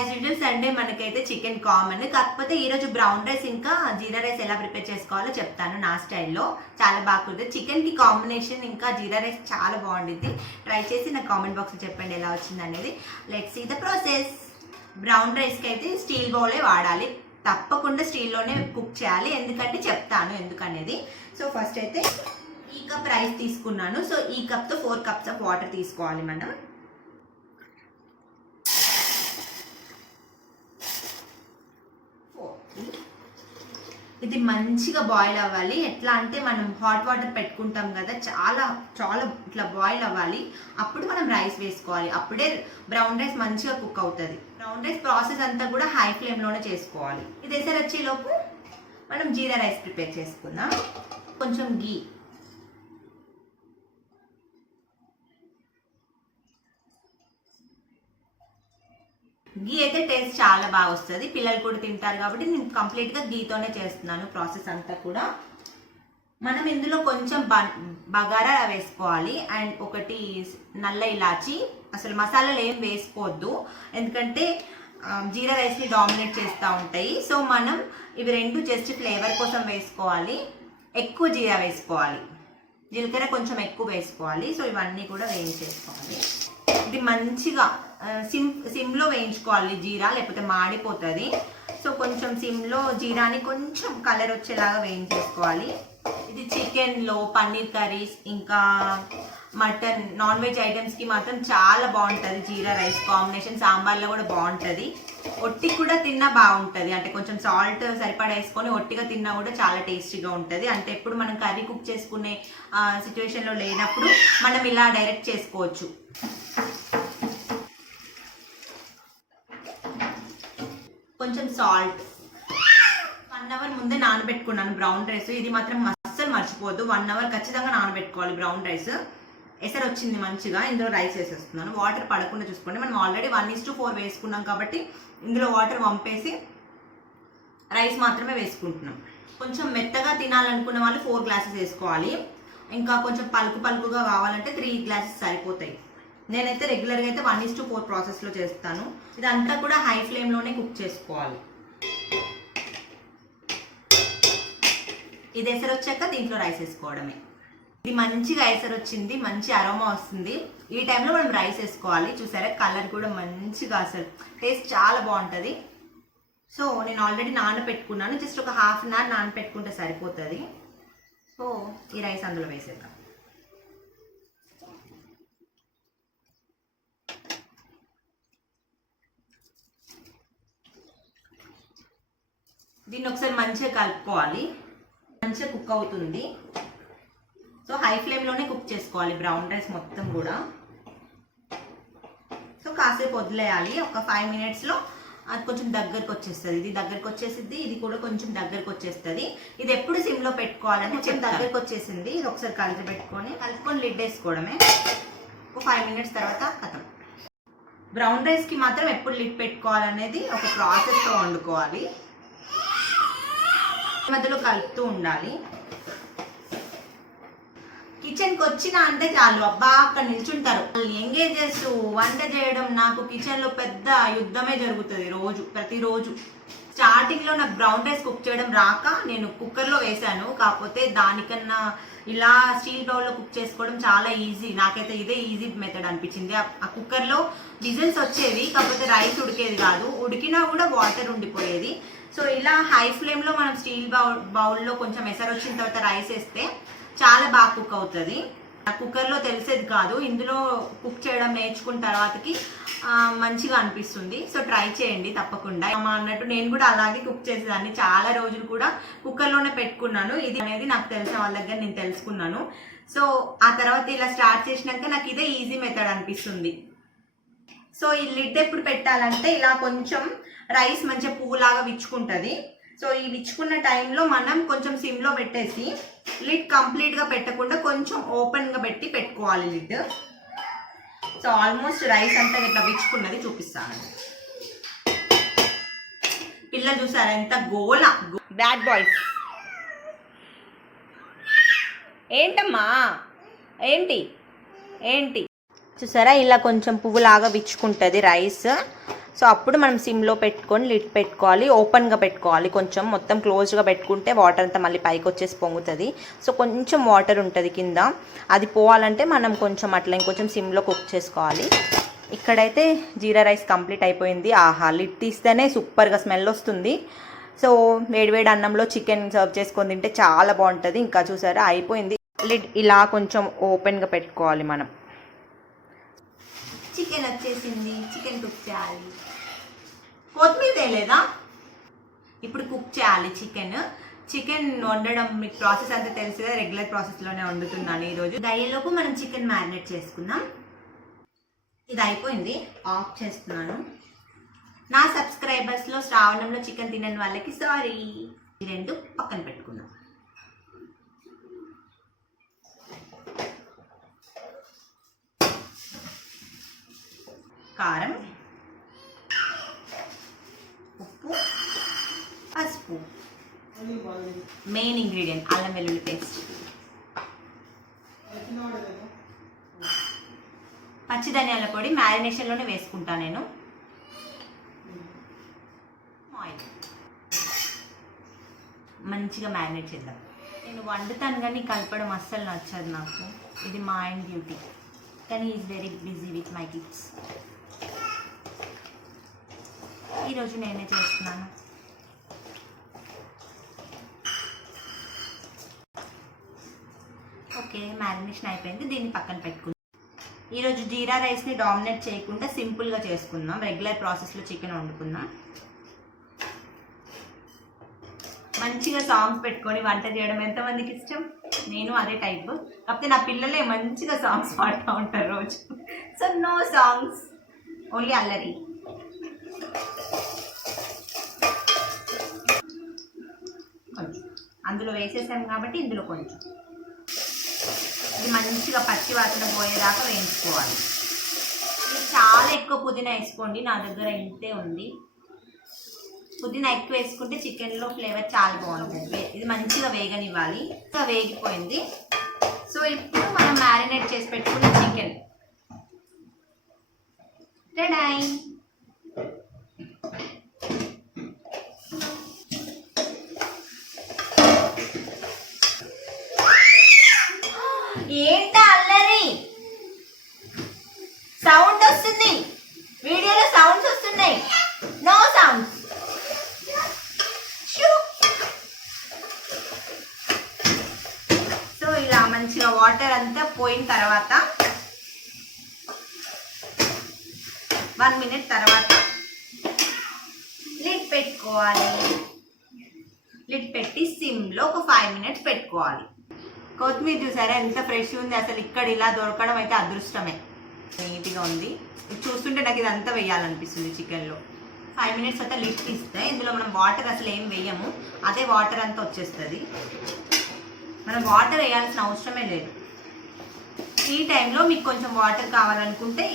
As usual Sunday మనకైతే chicken common. కాకపోతే ఈరోజు బ్రౌన్ రైస్ ఇంకా జీరా రైస్ ఎలా ప్రిపేర్ చేసుకోవాలో చెప్తాను నా స్టైల్లో. చాలా బాగుంటుంది. చికెన్కి కాంబినేషన్ ఇంకా జీరా రైస్ చాలా బాగుంటుంది. ట్రై చేసి నాకు కామెంట్ బాక్స్లో చెప్పండి ఎలా వచ్చింది అనేది. Let's see the process. Brown రైస్కి అయితే స్టీల్ బౌలే వాడాలి. తప్పకుండా స్టీల్లోనే కుక్ చేయాలి, ఎందుకంటే చెప్తాను ఎందుకనేది. సో ఫస్ట్ అయితే ఈ కప్ రైస్ తీసుకున్నాను. సో ఈ కప్తో 4 కప్స్ ఆఫ్ వాటర్ తీసుకోవాలి మనం. ఇది మంచిగా బాయిల్ అవ్వాలి. ఎట్లా అంటే మనం హాట్ వాటర్ పెట్టుకుంటాం కదా, చాలా చాలా ఇట్లా బాయిల్ అవ్వాలి. అప్పుడు మనం రైస్ వేసుకోవాలి. అప్పుడే బ్రౌన్ రైస్ మంచిగా కుక్ అవుతుంది. బ్రౌన్ రైస్ ప్రాసెస్ అంతా కూడా హై ఫ్లేమ్లోనే చేసుకోవాలి. ఇది ఎసరు వచ్చేలోపు మనం జీరా రైస్ ప్రిపేర్ చేసుకుందాం. కొంచెం గీ, గీ అయితే టేస్ట్ చాలా బాగా వస్తుంది. పిల్లలు కూడా తింటారు కాబట్టి నేను కంప్లీట్గా గీతోనే చేస్తున్నాను ప్రాసెస్ అంతా కూడా. మనం ఇందులో కొంచెం బగారా వేసుకోవాలి అండ్ ఒకటి నల్ల ఇలాచి. అసలు మసాలాలు ఏం వేసుకోవద్దు, ఎందుకంటే జీరా రైస్ని డామినేట్ చేస్తూ ఉంటాయి. సో మనం ఇవి రెండు జస్ట్ ఫ్లేవర్ కోసం వేసుకోవాలి. ఎక్కువ జీరా వేసుకోవాలి, జీలకర్ర కొంచెం ఎక్కువ వేసుకోవాలి. సో ఇవన్నీ కూడా వేయించేసుకోవాలి. ఇది మంచిగా సిమ్లో వేయించుకోవాలి జీరా, లేకపోతే మాడిపోతుంది. సో కొంచెం సిమ్లో జీరాని కొంచెం కలర్ వచ్చేలాగా వేయించేసుకోవాలి. ఇది చికెన్లో, పన్నీర్ కర్రీస్, ఇంకా మటన్, నాన్ వెజ్ ఐటమ్స్కి మాత్రం చాలా బాగుంటుంది జీరా రైస్ కాంబినేషన్. సాంబార్లో కూడా బాగుంటుంది. ఒట్టి కూడా తిన్నా బాగుంటుంది. అంటే కొంచెం సాల్ట్ సరిపడా వేసుకొని ఒట్టిగా తిన్నా కూడా చాలా టేస్టీగా ఉంటుంది. అంటే ఎప్పుడు మనం కర్రీ కుక్ చేసుకునే సిచ్యువేషన్లో లేనప్పుడు మనం ఇలా డైరెక్ట్ చేసుకోవచ్చు. కొంచెం సాల్ట్. 1 అవర్ ముందే నానబెట్టుకున్నాను బ్రౌన్ రైస్. ఇది మాత్రం అస్సలు మర్చిపోవద్దు, 1 అవర్ ఖచ్చితంగా నానబెట్టుకోవాలి బ్రౌన్ రైస్. ఎసరు వచ్చింది మంచిగా. ఇందులో రైస్ వేసేస్తున్నాను. వాటర్ పడకుండా చూసుకోండి. మనం ఆల్రెడీ 1:4 వేసుకున్నాం కాబట్టి ఇందులో వాటర్ వంపేసి రైస్ మాత్రమే వేసుకుంటున్నాం. కొంచెం మెత్తగా తినాలనుకున్న వాళ్ళు 4 గ్లాసెస్ వేసుకోవాలి. ఇంకా కొంచెం పలుకుగా కావాలంటే 3 గ్లాసెస్ సరిపోతాయి. నేనైతే రెగ్యులర్గా అయితే 1:4 ప్రాసెస్లో చేస్తాను. ఇదంతా కూడా హై ఫ్లేమ్లోనే కుక్ చేసుకోవాలి. ఇది ఎసరు వచ్చాక దీంట్లో రైస్ వేసుకోవడమే. ఇది మంచిగా ఎసరు వచ్చింది, మంచి అరోమా వస్తుంది. ఈ టైంలో మనం రైస్ వేసుకోవాలి. చూసారా కలర్ కూడా మంచిగా, అసలు టేస్ట్ చాలా బాగుంటుంది. సో నేను ఆల్రెడీ నానబెట్టుకున్నాను. జస్ట్ ఒక ½ అన్ అవర్ నానబెట్టుకుంటే సరిపోతుంది. సో ఈ రైస్ అందులో వేసేద్దాం. దీన్ని ఒకసారి మంచిగా కలుపుకోవాలి. మంచిగా కుక్ అవుతుంది. సో హై ఫ్లేమ్లోనే కుక్ చేసుకోవాలి బ్రౌన్ రైస్ మొత్తం కూడా. సో కాసేపు వదిలేయాలి. ఒక 5 మినిట్స్లో అది కొంచెం దగ్గరకు వచ్చేస్తుంది. ఇది దగ్గరకు వచ్చేసింది, ఇది కూడా కొంచెం దగ్గరకు వచ్చేస్తుంది. ఇది ఎప్పుడు సిమ్లో పెట్టుకోవాలని కొంచెం దగ్గరకు వచ్చేసింది. ఇది ఒకసారి కలుపుకొని లిడ్ వేసుకోవడమే. ఒక 5 మినిట్స్ తర్వాత కథం. బ్రౌన్ రైస్కి మాత్రం ఎప్పుడు లిడ్ పెట్టుకోవాలనేది ఒక ప్రాసెస్తో వండుకోవాలి. మధ్యలో కలుపుతూ ఉండాలి. కిచెన్కి వచ్చినా అంటే చాలు, అబ్బా అక్కడ నిల్చుంటారు. ఎంగేజ్ చేస్తూ వంట చేయడం నాకు కిచెన్లో పెద్ద యుద్ధమే జరుగుతుంది ప్రతిరోజు. స్టార్టింగ్లో నాకు బ్రౌన్ రైస్ కుక్ చేయడం రాక నేను కుక్కర్లో వేసాను. కాకపోతే దానికన్నా ఇలా స్టీల్ బౌల్లో కుక్ చేసుకోవడం చాలా ఈజీ. నాకైతే ఇదే ఈజీ మెథడ్ అనిపించింది. ఆ కుక్కర్లో విజిల్స్ వచ్చేవి, కాకపోతే రైస్ ఉడికేది కాదు. ఉడికినా కూడా వాటర్ ఉండిపోయేది. సో ఇలా హై ఫ్లేమ్లో మనం స్టీల్ బౌల్లో కొంచెం ఎసరు వచ్చిన తర్వాత రైస్ వేస్తే చాలా బాగా కుక్ అవుతుంది. కుక్కర్లో తెలిసేది కాదు. ఇందులో కుక్ చేయడం నేర్చుకున్న తర్వాతకి మంచిగా అనిపిస్తుంది. సో ట్రై చేయండి తప్పకుండా. అన్నట్టు నేను కూడా అలాగే కుక్ చేసేదాన్ని. చాలా రోజులు కూడా కుక్కర్లోనే పెట్టుకున్నాను. ఇది అనేది నాకు తెలిసిన వాళ్ళ దగ్గర నేను తెలుసుకున్నాను. సో ఆ తర్వాత ఇలా స్టార్ట్ చేసినాక నాకు ఇదే ఈజీ మెథడ్ అనిపిస్తుంది. సో ఈ లిడ్ ఎప్పుడు పెట్టాలంటే ఇలా కొంచెం రైస్ మంచిగా పువ్వులాగా విచ్చుకుంటుంది. సో ఈ విచ్చుకున్న టైంలో మనం కొంచెం సిమ్లో పెట్టేసి లిడ్ కంప్లీట్గా పెట్టకుండా కొంచెం ఓపెన్గా పెట్టుకోవాలి లిడ్. సో ఆల్మోస్ట్ రైస్ అంతా ఇట్లా విచ్చుకున్నది చూపిస్తాను. పిల్లలు చూసారా ఎంత గోల, బ్యాడ్ బాయ్స్. ఏంటమ్మా ఏంటి చూసారా ఇలా కొంచెం పువ్వులాగా విచ్చుకుంటుంది రైస్. సో అప్పుడు మనం సిమ్లో పెట్టుకొని లిడ్ పెట్టుకోవాలి, ఓపెన్గా పెట్టుకోవాలి. కొంచెం మొత్తం క్లోజ్గా పెట్టుకుంటే వాటర్ అంతా మళ్ళీ పైకి వచ్చేసి పొంగుతుంది. సో కొంచెం వాటర్ ఉంటుంది కింద, అది పోవాలంటే మనం కొంచెం అట్లా ఇంకొంచెం సిమ్లో కుక్ చేసుకోవాలి. ఇక్కడైతే జీరా రైస్ కంప్లీట్ అయిపోయింది. ఆహా, లిడ్ తీస్తేనే సూపర్గా స్మెల్ వస్తుంది. సో వేడివేడి అన్నంలో చికెన్ సర్వ్ చేసుకొని తింటే చాలా బాగుంటుంది. ఇంకా చూసారా అయిపోయింది. లిడ్ ఇలా కొంచెం ఓపెన్గా పెట్టుకోవాలి మనం. చికెన్ వచ్చేసింది, చికెన్ కుక్ చేయాలి. కొత్తిమీర లేదా ఇప్పుడు కుక్ చేయాలి చికెన్ వండడం మీకు ప్రాసెస్ అంతా తెలుసు కదా, రెగ్యులర్ ప్రాసెస్లోనే వండుతున్నాను ఈరోజు. దయ్యలోపు మనం చికెన్ మ్యారినేట్ చేసుకుందాం. ఇది అయిపోయింది, ఆఫ్ చేస్తున్నాను. నా సబ్స్క్రైబర్స్లో శ్రావణంలో చికెన్ తినని వాళ్ళకి సారీ. ఈ రెండు పక్కన పెట్టుకుందాం. కారం, ఉప్పు, పసుపు, మెయిన్ ఇంగ్రీడియంట్ అల్లం వెల్లుల్లి పేస్ట్, పచ్చి ధనియాల పొడి మ్యారినేషన్లోనే వేసుకుంటాను నేను. ఆయిల్ మంచిగా మ్యారినేట్ చేద్దాం. నేను వండుతాను కానీ కలపడం అస్సలు నచ్చదు నాకు. ఇది మా ఆయన డ్యూటీ, కానీ is very busy with my kids. ఈరోజు నేనే చేస్తున్నాను. ఓకే, మ్యారినేషన్ అయిపోయింది, దీన్ని పక్కన పెట్టుకుందాం. ఈరోజు జీరా రైస్ని డామినేట్ చేయకుండా సింపుల్గా చేసుకుందాం. రెగ్యులర్ ప్రాసెస్లో చికెన్ వండుకుందాం. మంచిగా సాంగ్స్ పెట్టుకొని వంట చేయడం ఎంతమందికి ఇష్టం? నేను అదే టైప్. కాకపోతే నా పిల్లలే మంచిగా సాంగ్స్ పాడుతూ ఉంటారు రోజు. సో నో సాంగ్స్, ఓన్లీ అల్లరి. కొంచెం అందులో వేసేసాం కాబట్టి ఇందులో కొంచెం ఇది మంచిగా పచ్చి వాసన పోయేదాకా వేయించుకోవాలి. ఇది చాలా ఎక్కువ పుదీనా వేసుకోండి, నా దగ్గర ఇంతే ఉంది. పుదీనా ఎక్కువ వేసుకుంటే చికెన్లో ఫ్లేవర్ చాలా బాగుంటుంది. ఇది మంచిగా వేగనివ్వాలి. ఇంకా వేగిపోయింది. సో ఇప్పుడు మనం మ్యారినేట్ చేసి పెట్టుకున్న చికెన్ రెడీ. ఏంటా అల్లరి? సౌండ్ వస్తుంది, వీడియోలో సౌండ్స్ వస్తున్నాయి. No sounds. సో ఇలా మంచిగా వాటర్ అంతా పోయిన తర్వాత 1 minute తర్వాత లిడ్ పెట్టుకోవాలి. లిడ్ పెట్టి సిమ్లో ఒక 5 minutes పెట్టుకోవాలి. కొత్తిమీర చూసారా ఎంత ఫ్రెష్ ఉంది అసలు. ఇక్కడ ఇలా దొరకడం అయితే అదృష్టమే. నీట్గా ఉంది. చూస్తుంటే నాకు ఇదంతా వేయాలనిపిస్తుంది చికెన్లో. 5 minutes తర్వాత లిడ్ తీస్తే ఇందులో మనం వాటర్ అసలు ఏం వేయము, అదే వాటర్ అంతా వచ్చేస్తుంది. మనం వాటర్ వేయాల్సిన అవసరమే లేదు. ఈ టైంలో మీకు కొంచెం వాటర్ కావాలనుకుంటే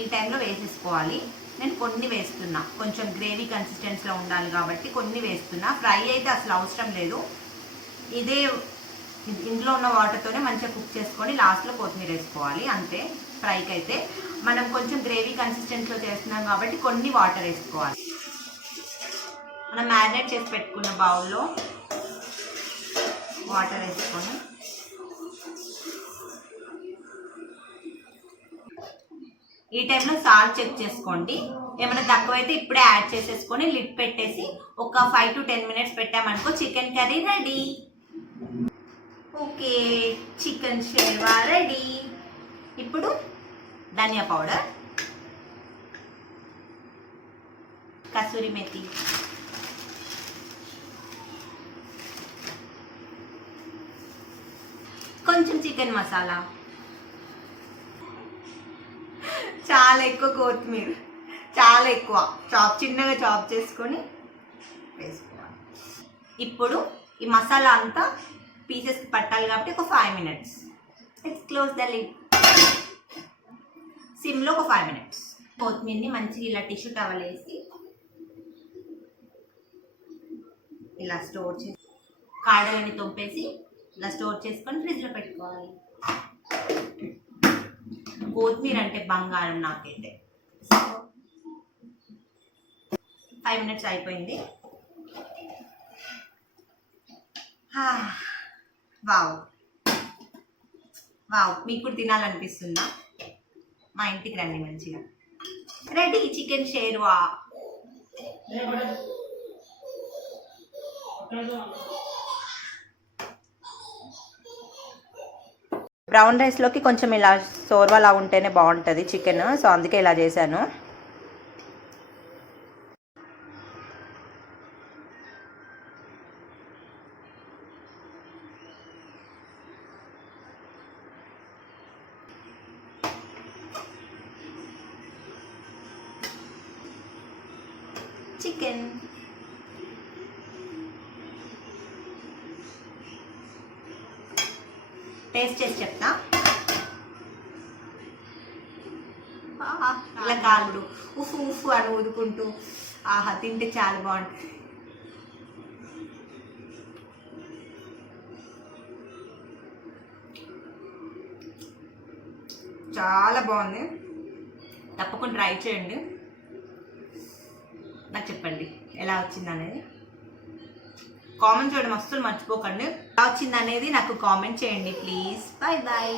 ఈ టైంలో వేసేసుకోవాలి. నేను కొన్ని వేస్తున్నా, కొంచెం గ్రేవీ కన్సిస్టెన్సీలో ఉండాలి కాబట్టి కొన్ని వేస్తున్నా. ఫ్రై అయితే అసలు అవసరం లేదు. ఇందులో ఉన్న వాటర్తోనే మంచిగా కుక్ చేసుకొని లాస్ట్లో కొత్తిమీర వేసుకోవాలి అంతే. ఫ్రైకి అయితే మనం కొంచెం గ్రేవీ కన్సిస్టెన్సీలో చేస్తున్నాం కాబట్టి కొన్ని వాటర్ వేసుకోవాలి. మనం మ్యారినేట్ చేసి పెట్టుకున్న బౌల్లో వాటర్ వేసుకొని ఈ టైంలో సాల్ట్ చెక్ చేసుకోండి. ఏమైనా తక్కువైతే ఇప్పుడే యాడ్ చేసేసుకొని లిడ్ పెట్టేసి ఒక 5 to 10 minutes పెట్టామనుకో chicken curry ready. Okay, chicken sherva ready. ఇప్పుడు ధనియా పౌడర్, కసూరి మెథి, కొంచెం చికెన్ మసాలా, చాలా ఎక్కువ కొత్తిమీర, చాలా ఎక్కువ చిన్నగా చాప్ చేసుకొని వేసుకోవాలి. ఇప్పుడు ఈ మసాలా అంతా పీసెస్కి పట్టాలి కాబట్టి ఒక 5 minutes. Let's close the lid. సిమ్లో ఒక 5 minutes. కొత్తిమీరని మంచిగా ఇలా టిష్యూ టవల్ వేసి ఇలా స్టోర్ చేసి కాడలని తొంపేసి ఇలా స్టోర్ చేసుకొని ఫ్రిడ్జ్లో పెట్టుకోవాలి. కొత్తిమీర అంటే బంగారం నాకైతే. 5 minutes అయిపోయింది. వావ్ వావ్, మీకు కూడా తినాలనిపిస్తుందా? మా ఇంటికి రండి మంచిగా. Ready chicken sherwa. బ్రౌన్ రైస్లోకి కొంచెం ఇలా షోర్వాలా ఉంటేనే బాగుంటుంది చికెన్, సో అందుకే ఇలా చేశాను. చికెన్ టేస్ట్ చేసి చెప్తా. ఇలా కాలుడు ఉఫ్ ఉఫ్ అని ఊదుకుంటూ ఆహా తింటే చాలా బాగుంటుంది. చాలా బాగుంది, తప్పకుండా ట్రై చేయండి. నాకు చెప్పండి ఎలా వచ్చింది అనేది, కామెంట్ చేయడం అస్సలు మర్చిపోకండి. ఎలా వచ్చింది అనేది నాకు కామెంట్ చేయండి ప్లీజ్. Bye bye.